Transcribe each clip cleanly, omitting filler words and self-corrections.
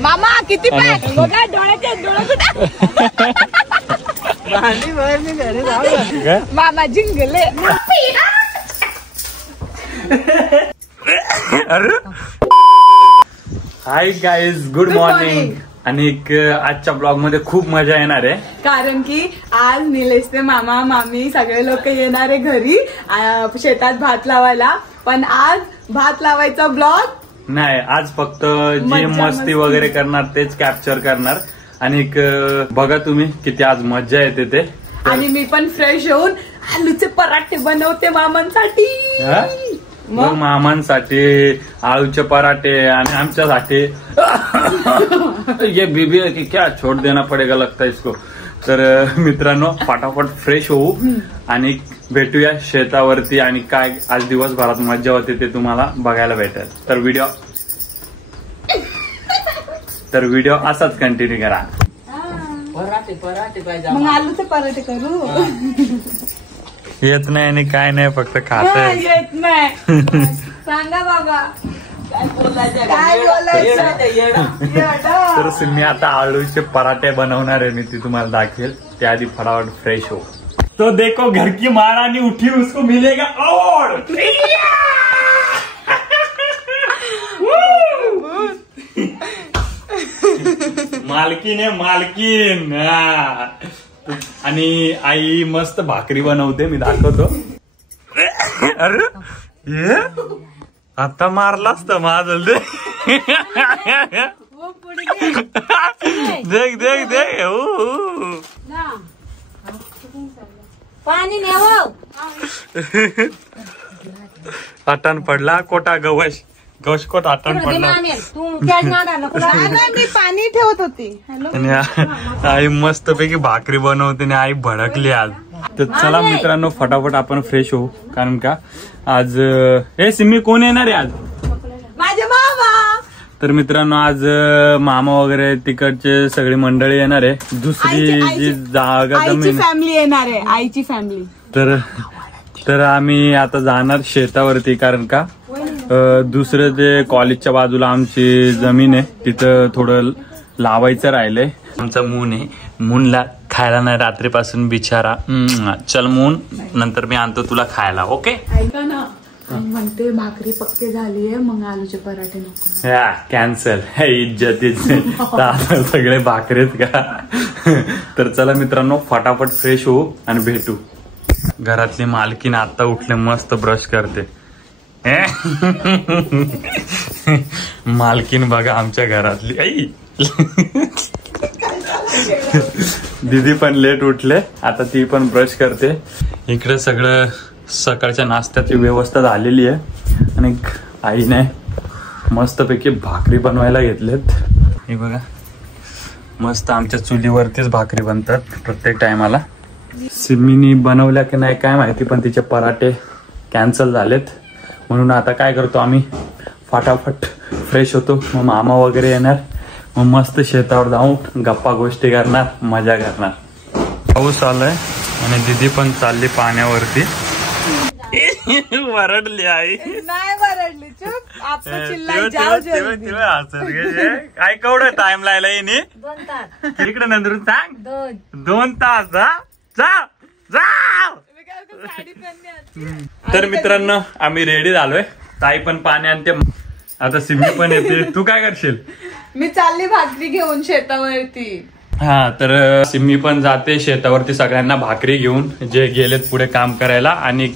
मामा किती पॅक बघा डोळ्याचे डोळे कुठे मामा जिंकले. Hi guys, good morning. आणि आजच्या ब्लॉग मध्ये खूप मजा येणार आहे कारण की आज निलेश ते मामा मामी सगळे लोक येणार आहे घरी शेतात भात लावायला. पण आज भात लावायचा ब्लॉग नाही, आज फक्त जे मस्ती वगैरे करणार तेच कॅप्चर करणार. आणि बघा तुम्ही किती आज मजा येते ते. आणि मी पण फ्रेश होऊन आलूचे पराठे बनवते मामांसाठी. मग मामांसाठी आलूचे पराठे आणि आमच्यासाठी ये बीबी की क्या छोड़ देना पडेगा लगता इसको. तर मित्रांनो, फटाफट फ्रेश होऊ आणि भेटूया शेतावरती. आणि काय आज दिवसभरात मजा होते ते तुम्हाला बघायला भेटेल. तर व्हिडिओ असाच कंटिन्यू करा. पराठे पाहिजे मग आलूचे पराठे करू. येत नाही आणि काय नाही, फक्त खात येत नाही. सांगा बाबा काय बोलायचं. तर मी आता आलूचे पराठे बनवणार आहे. मी ती तुम्हाला दाखवेल. त्याआधी फटाफट फ्रेश हो. तो देखो घर की महारानी उठी, उसको मिलेगा और मालकीन आहे मालकीन. आणि आई मस्त भाकरी बनवते, मी दाखवतो. अरे ये आता मारलास तर माझं देख देख देख पाणी आटण पडला कोटा गवश कोट आटण पडला. मी पाणी ठेवत होती. आणि आई मस्त पैकी भाकरी बनवते आणि आई भडकली आज. तर चला मित्रांनो, फटाफट आपण फ्रेश होऊ. कारण का आज हे सिम्मी कोण येणार आहे आज? माझे मामा. तर मित्रांनो, आज मामा वगैरे तिकडचे सगळी मंडळी येणार आहे. दुसरी जी जागा जमीन फॅमिली येणार आहे, आईची फॅमिली. तर आम्ही आता जाणार शेतावरती. कारण का दुसरं ते कॉलेजच्या बाजूला आमची जमीन आहे, तिथं थोडं लावायचं राहिलंय. आमचा मून आहे, मूनला खायला नाही रात्रीपासून बिचारा. चल मून, नंतर मी आणतो तुला खायला. ओके ऐका ना, म्हणते भाकरी पक्की झालीये, मग आलूचे पराठे नको. कॅन्सल. इज्जतीच सगळे भाकरीत का. तर चला मित्रांनो, फटाफट फ्रेश होऊ आणि भेटू. घरातली मालकीन आता उठले, मस्त ब्रश करते. मालकीन बघा आमच्या घरातली. आई दीदी पण लेट उठले, आता ती पण ब्रश करते. इकडे सगळं सकाळच्या नाश्त्याची व्यवस्था झालेली आहे. आणि आईने मस्तपैकी भाकरी बनवायला घेतलेत. हे बघा, मस्त आमच्या चुलीवरतीच भाकरी बनतात प्रत्येक टायमाला. सिम्मीनी बनवल्या की नाही काय माहिती, पण तिचे पराठे कॅन्सल झालेत. म्हणून आता काय करतो आम्ही, फटाफट फ्रेश होतो. मग मामा वगैरे येणार, मग मस्त शेतावर जाऊन गप्पा गोष्टी करणार, मजा करणार. पाऊस आलाय आणि दीदी पण चालली पाण्यावरती. वरडली आई. नाही वरडली, चुप. काय केवढं टाइम लायला येणे इकडे नंतर सांग. 2 तास जा. तर मित्रांनो, आम्ही रेडी झालोय. ताई पण पाणी आणते, आता सिम्मी पण येते. तू काय करशील? मी चालली भाकरी घेऊन शेतावरती. हा, तर सिम्मी पण जाते शेतावरती सगळ्यांना भाकरी घेऊन, जे गेलेत पुढे काम करायला. आणि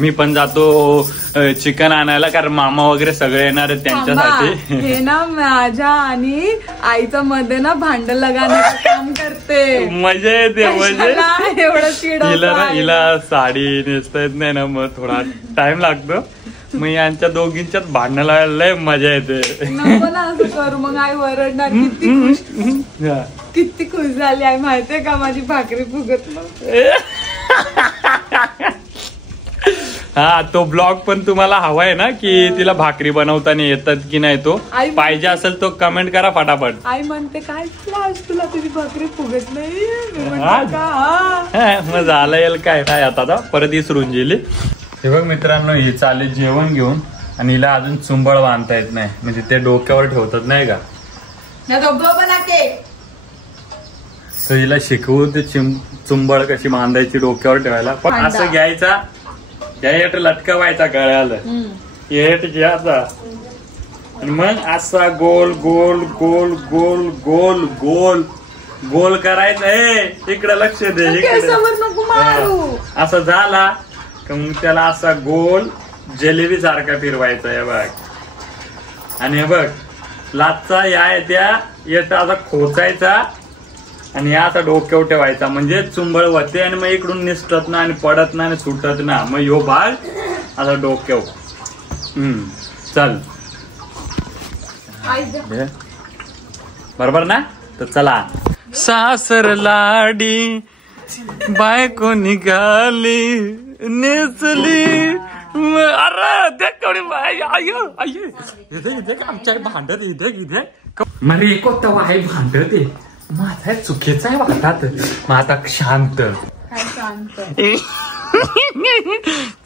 मी पण जातो चिकन आणायला, कारण मामा वगैरे सगळे येणार आहेत त्यांच्यासाठी. हे ना माझ्या आणि आईचं मध्ये ना भांडण लगाण्याचं काम करते. मजा येते. एवढं हिला साडी नेसता येत नाही ना, मग थोडा टाइम लागतो. मग यांच्या दोघींच्यात भांडण लावायला लय मजा येते. असं करू मग आई वरडणार. किती खुश झाली आई माहितीये का, माझी भाकरी फुगत नव्हती. हा, तो ब्लॉग पण तुम्हाला हवाय ना, की तिला भाकरी बनवताना येतात की नाही, तो पाहिजे असेल तो कमेंट करा फटाफट. आई म्हणते काय तुला तुझी भाकरी फुगत नाही. मग झालं येईल काय आता परत विसरून गेली. हे बघ मित्रांनो, ही चालेल जेवण घेऊन. आणि हिला अजून चुंबळ बांधता येत नाही, म्हणजे ते डोक्यावर ठेवतात नाही का, तर हिला शिकवू ते चुंबळ कशी बांधायची डोक्यावर ठेवायला. पण असं घ्यायचा, या लटकवायचा गळ्याला, हेट घ्यायचा आणि मग असा गोल गोल गोल गोल गोल गोल गोल करायचं. इकडे लक्ष दे, इकडे असं झाला का मग त्याला असा गोल जिलेबी सारखा फिरवायचा. हे बघ, आणि हे बघ लाचचा याचा असा खोचायचा आणि या असा डोक्यावर ठेवायचा, म्हणजे चुंबळ होते आणि मग इकडून निसटत ना आणि पडत ना आणि सुटत ना. मग ह्यो भाग असा डोक्यावर. चल बरोबर ना. तर चला. सासर लाडी बायको निघाली नेचली. अरे देख केवढी आमच्या भांडत इथे मरे एक तवा आहे भांडत आहे. माझा चुकीचा आहे वाटतात. मग आता शांत.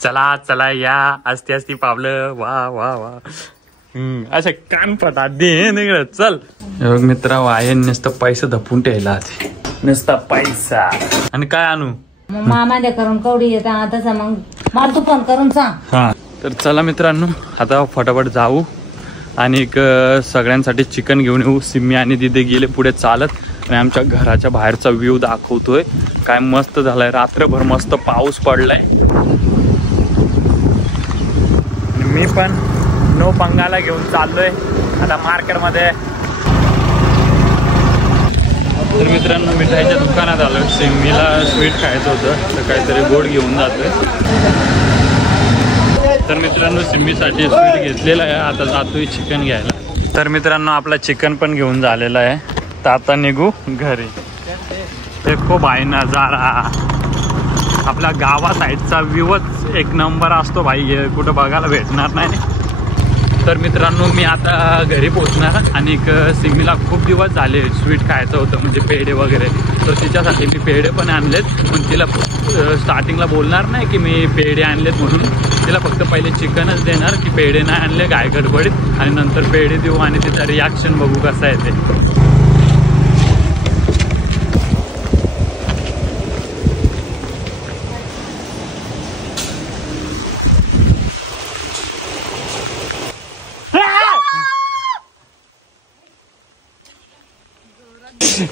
चला चला या असती असती पावलं. वा वा वा. अशा कान पडा दे. चल मित्रा आहे नुसतं पैसा धपून ठेवला. नुसता पैसा आणि काय आणू मामा करून कवडी येत आता मग मला तू पण करून सांग. हा तर चला मित्रांनो आता फटाफट जाऊ आणि एक सगळ्यांसाठी चिकन घेऊन येऊ. सिम्मी आणि दिदे गेले पुढे चालत आणि आमच्या घराच्या बाहेरचा व्ह्यू दाखवतोय. काय मस्त झालाय. रात्रभर मस्त पाऊस पडलाय. मी पण नो पंगाला घेऊन चाललोय आता मार्केटमध्ये. तर मित्रांनो मिठाईच्या दुकानात आलोय. सिम्मीला स्वीट खायचं होतं तर काहीतरी गोड घेऊन जातोय. तर मित्रांनो सिम्मीसाठी स्वीट घेतलेलं आहे. आता जातोय चिकन घ्यायला. तर मित्रांनो आपला चिकन पण घेऊन झालेला आहे. तर आता निघू घरी. देखो भाई नजारा. आपल्या गावा साईडचा व्ह्यूच एक नंबर असतो भाई. हे कुठं बघायला भेटणार नाही. तर मित्रांनो मी आता घरी पोहोचणार आणि सिम्मीला खूप दिवस झाले स्वीट खायचं होतं म्हणजे पेढे वगैरे. तर तिच्यासाठी मी पेढे पण आणलेत. पण तिला स्टार्टिंगला बोलणार नाही की मी पेढे आणलेत म्हणून. तिला फक्त पहिले चिकनच देणार की पेढे नाही आणले गाय गडबडीत आणि नंतर पेढे देऊ आणि तिचं रिॲक्शन बघू कसं आहे ते.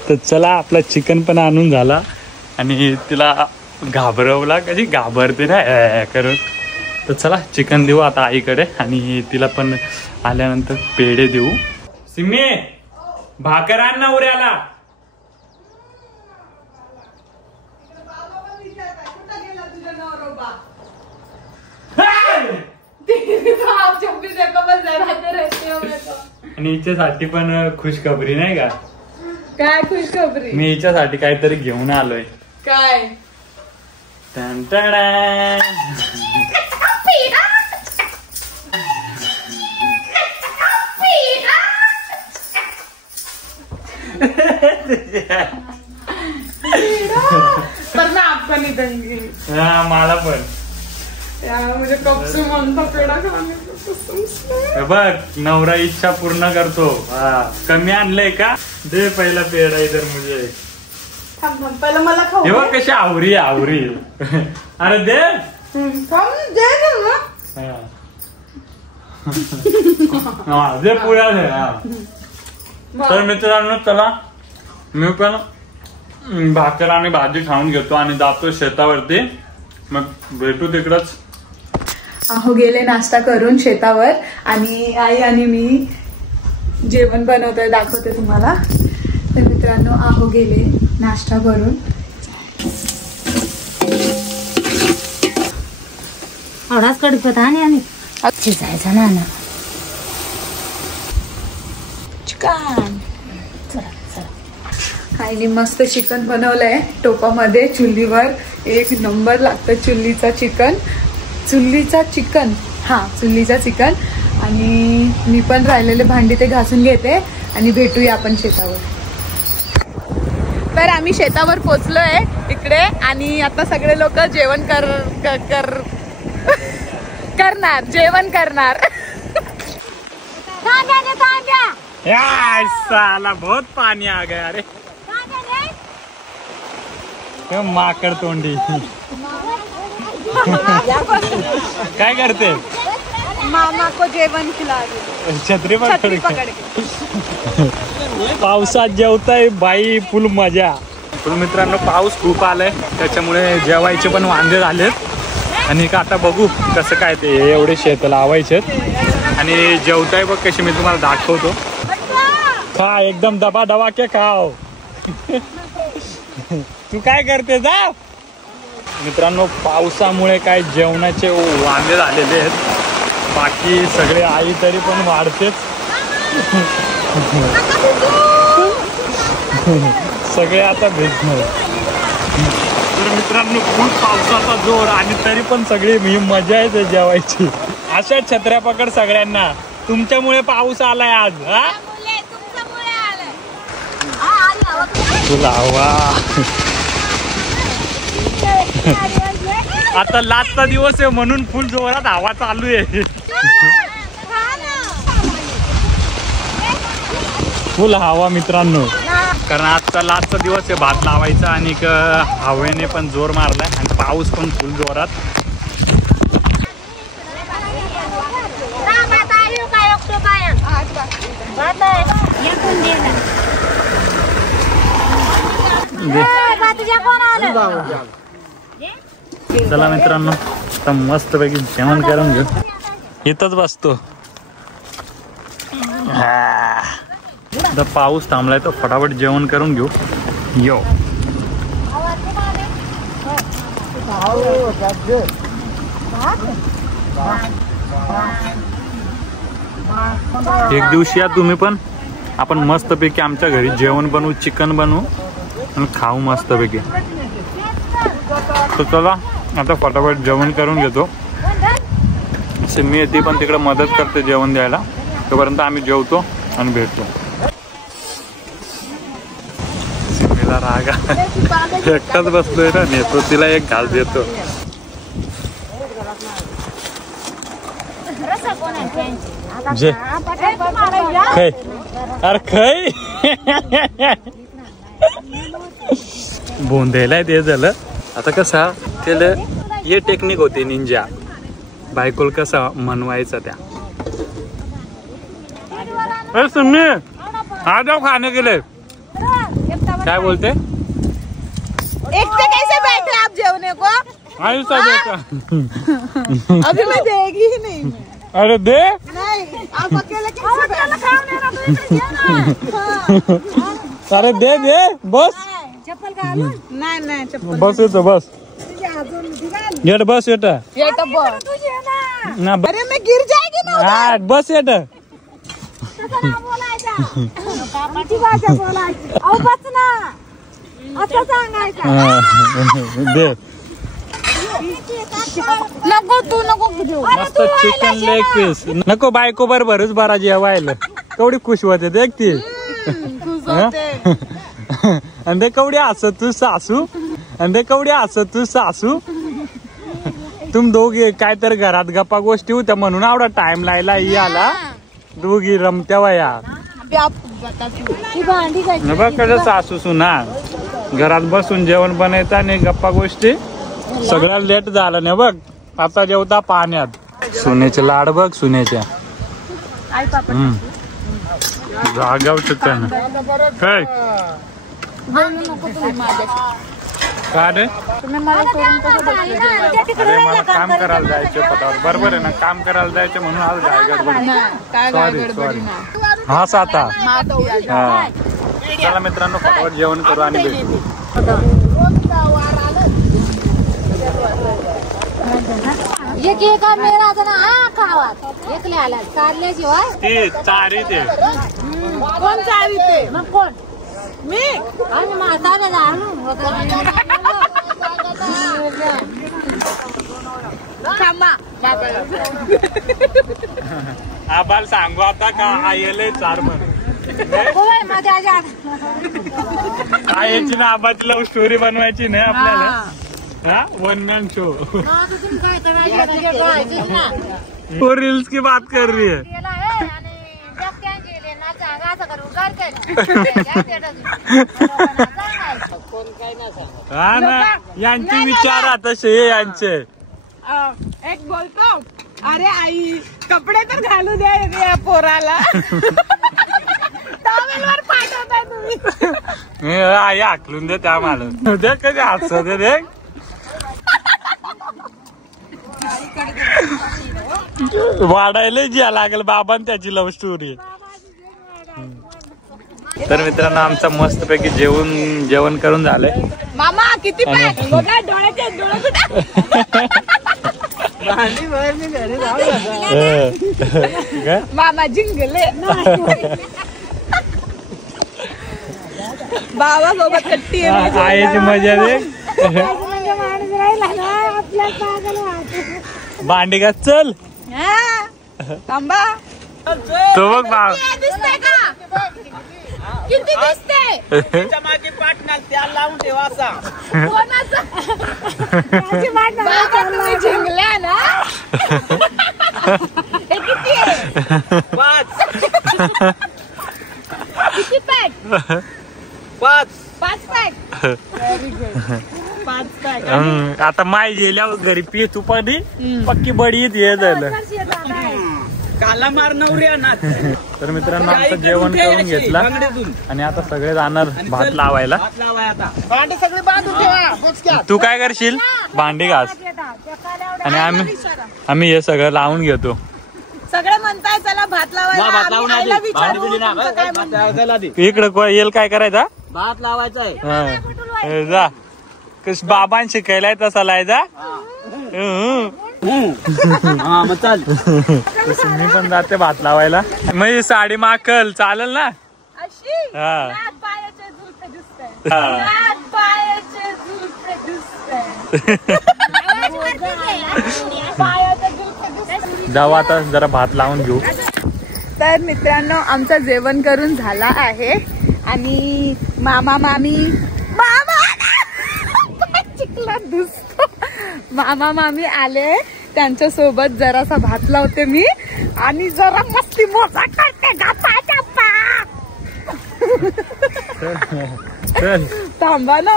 तर चला आपला चिकन पण आणून झाला आणि तिला घाबरवला. कशी घाबरते ना करून. तर चला चिकन देऊ आता आईकडे आणि तिला पण आल्यानंतर पेढे देऊ. सिम्मी भाकर आण ना उऱ्याला. आणि हिच्यासाठी पण खुशखबरी नाही का. काय खुशखबरी. मी हिच्यासाठी काहीतरी घेऊन आलोय. काय. पर ना आपका नहीं देंगी. हा मला पण. मुझे कब से मन था पेड़ा खाने का. बघ नवरा इच्छा पूर्ण करतो. कमी आणलंय का. दे पहिला पेढा इधर मुझे. थांब थांब पहिला मला खाऊ. हे बघ कशी आवरी आवरी. अरे दे. दे ना. दे पुऱ्या दे. तर मित्रांनो चला मी पण भाकर आणि भाजी खाऊन घेतो आणि जातो शेतावरती. मग भेटू तिकडच. अहो गेले नाश्ता करून शेतावर आणि आई आणि मी जेवण बनवतोय दाखवते तुम्हाला. तर मित्रांनो आहो गेले नाश्ता करून. एवढाच कडीपत्ता आणि शिजायचा ना चिकन. आईने मस्त चिकन बनवलंय टोपामध्ये चुलीवर. एक नंबर लागतं चुलीचा चिकन. चुलीचा चिकन. हा चुलीचा चिकन. आणि मी पण राहिलेले भांडी ते घासून घेते आणि भेटूया आपण शेतावर. तर आम्ही शेतावर पोचलोय इकडे आणि आता सगळे लोक जेवण करणार. जेवण करणार. यार साला बहुत पानी आ गया अरे माकड़ तोंडी काय करते मामा को जेवण खिला छत्री पकड पावसात जेवताय बाई फुल मजा. मित्रांनो पाऊस खूप आलाय त्याच्यामुळे जेवायचे पण वांदे झालेत आणि आता बघू कसं काय ते एवढे शेत लावायचे आणि जेवताय बघ कशी मी तुम्हाला दाखवतो. खा एकदम दबा दबा के खाओ. तू काय करते जा. मित्रांनो पावसामुळे काय जेवणाचे वांदे झालेले आहेत. बाकी सगळे आई तरी पण वाढतेच. सगळे आता भेटणार. तर मित्रांनो खूप पावसाचा जोर आणि तरी पण सगळी ही मजा येते जेवायची. अशा छत्र्या पकड सगळ्यांना. तुमच्यामुळे पाऊस आलाय आज. तुला हवा आता लास्टचा दिवस आहे म्हणून फुल जोरात हवा चालू आहे. फुल हवा मित्रांनो कारण आजचा लास्टचा दिवस आहे भात लावायचा आणि हवेने पण जोर मारलाय आणि पाऊस पण फुल जोरात. चला मित्रांनो आता मस्त पैकी जेवण करून घेऊ. इथंच बसतो. आता पाऊस थांबलाय तर फटाफट जेवण करून घेऊ. यो एक दिवशी या तुम्ही पण. आपण मस्त पैकी आमच्या घरी जेवण बनवू, चिकन बनवू आणि खाऊ मस्त पैकी. तर चला आता फटाफट जेवण करून घेतो. सिम्मी येते पण तिकडे मदत करते जेवण द्यायला. तोपर्यंत आम्ही जेवतो आणि भेटतो. सिम्मीला राग एकटाच बसलोय ना नेतो तिला एक घास देतो. जे खै अरे खै बोंदेला ते झालं. आता कसं त्याला हे टेक्निक होते निंजा. बायकोल कसा मनवायचा त्या. अरे सुम्मी आ जाओ खाने के लिए. क्या बोलते एक से कैसे बैठे आप जेवने को. ऐसा देखा अभी मैं देगी ही नहीं. अरे दे नहीं आप अकेले कैसे अरे दे दे बस. चप्पल घालून नाही नाही चप्पल बस येतो बस. येट बस येत ना. अरे मैं गिर जाएगी ना. हा बस येत. दे नको तू नको घेऊ. मस्त चिकन लेग पीस. नको बायको बरोबरच बरा जेवायला. केवढी खुश होते देख ती. आणि ते केवढी हसत तू सासू. आणि ते केवढी हसत तू सासू. तुम दोघी काय तर घरात गप्पा गोष्टी होत्या म्हणून आवडा टाइम लायला ही आला. दोघी रमत्या वया. बघ कसं सासू सुना घरात बसून जेवण बनायचं आणि गप्पा गोष्टी. सगळ्या लेट झालं नाही बघ. आता जेवता पाण्यात. सुनेचे लाड बघ सुनेच्या. जागाव चिकन काय का रे. अरे मला काम करायला जायचं पटावर. बरोबर आहे ना काम करायला जायचं म्हणून आज सॉरी सॉरी. हा साता हा. चला मित्रांनो फटाफट जेवण करू आणि भेटू. एक एका मेरा जण हा खावा एकले आला काढल्याशिवाय. ते चारी ते कोण चारी ते. मग कोण मी आणि म्हातारे जाणू आबाल सांगू आता का आयले चार म्हणून. काय याची ना आबाची लव्ह स्टोरी बनवायची नाही आपल्याला. हा वन मॅन शो. वो रील्स की बात कर रही है. हा ना, यांचे विचार तसे यांचे. एक बोलतो, अरे आई कपडे तर घालू द्या या पोराला. टॉवेलवर पाठवताय तुम्ही. आई आकलून दे त्या मला दे कधी हसत दे. वाढायला ज्या लागेल बाबा त्याची लव्ह स्टोरी. तर मित्रांनो आमचं मस्तपैकी जेवण करून झालंय. मामा किती पॅक बघा डोळ्याचे डोळे कुठे. मामा जिंकले. बाबा सोबत कट्टी आईची मजा दे. भांडी का चल थांबा. तो बघ बाबा दिसते का किती दिसते. मागे पाठ त्याला लावून ठेवा असा. तुम्ही जिंकल्या ना. हे किती आहे. 5 किती pack. 5 pack. Very good. 5 pack. आता माय गेल्यावर घरी पी तू पाणी पक्की बडी हे झालं. काला मार नवऱ्या ना. तर मित्रांनो आमचं जेवण करून घेतला आणि आता सगळे जाणार भात लावायला. भांडी सगळे बांधून ठेवा. तू काय करशील. भांडी घास आणि आम्ही हे सगळं लावून घेतो. सगळे म्हणताय चला भात लावायला. इकडं येईल काय करायचा. भात लावायचा आहे. जा कस बाबांनी शिकायलाय तसा लायचा. मग चाल. मी पण जाते भात लावायला. म्हणजे साडी माकल चालेल ना. हा जाऊ आता जरा भात लावून घेऊ. तर मित्रांनो आमचं जेवण करून झाला आहे आणि मामा मामी चिखलात दिसतो. मामा मामी आले त्यांच्या सोबत जरासा भात लावते मी आणि जरा मस्ती मजा करते. थांबा ना.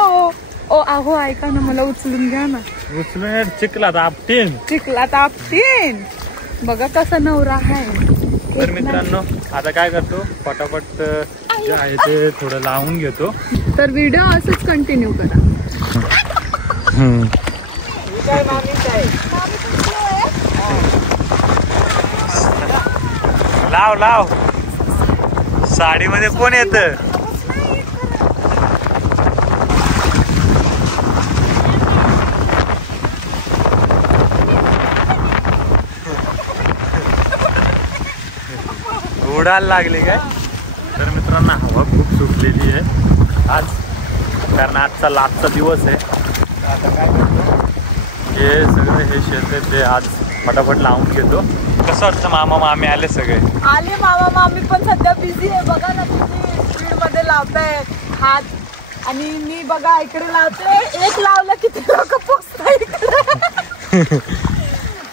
ओ आहो ऐका ना मला उचलून घ्या ना. उचलून चिखलात आपटीन. चिखलात आपटीन. बघा कसा नवरा आहे. तर मित्रांनो आता काय करतो पटापट जे आहे ते थोडं लावून घेतो. तर व्हिडिओ असंच कंटिन्यू करा. लाव लाव. साडीमध्ये कोण येत. उडायला लागली काय. तर मित्रांनो हवा खूप सुटलेली आहे आज कारण आजचा लास्टचा दिवस आहे. आता काय करतो हे सगळं हे शेत आहे ते आज फटाफट लावून घेतो. कसं वाटतं मामा मामी आले सगळे. आले मामा मामी पण सध्या बिझी आहे. बघा ना किती स्पीड मध्ये लावताय हात आणि मी बघा इकडे लावते. एक लावलं किती लोक पोचताय इकडे.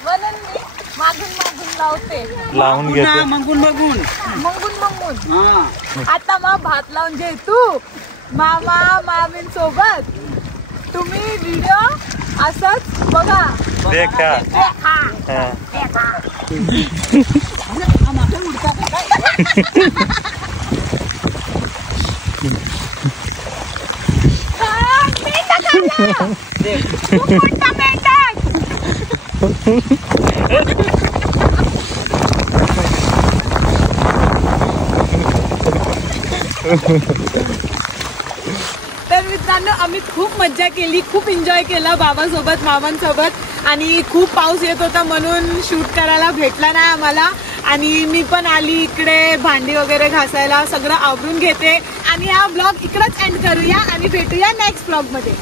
म्हणून मी मागून मागून लावते. लावून घेते मंगून बघून मंगून. आता मग भात लावून घे तू मामा मामींसोबत. तुम्ही व्हिडिओ असंच बघा. देखा. तर मित्रांनो आम्ही खूप मज्जा केली. खूप एन्जॉय केला बाबांसोबत मामांसोबत आणि खूप पाऊस येत होता म्हणून शूट करायला भेटला नाही आम्हाला. आणि मी पण आली इकडे भांडी वगैरे घासायला. सगळं आवरून घेते आणि हा ब्लॉग इकडेच एंड करूया आणि भेटूया नेक्स्ट ब्लॉग मध्ये.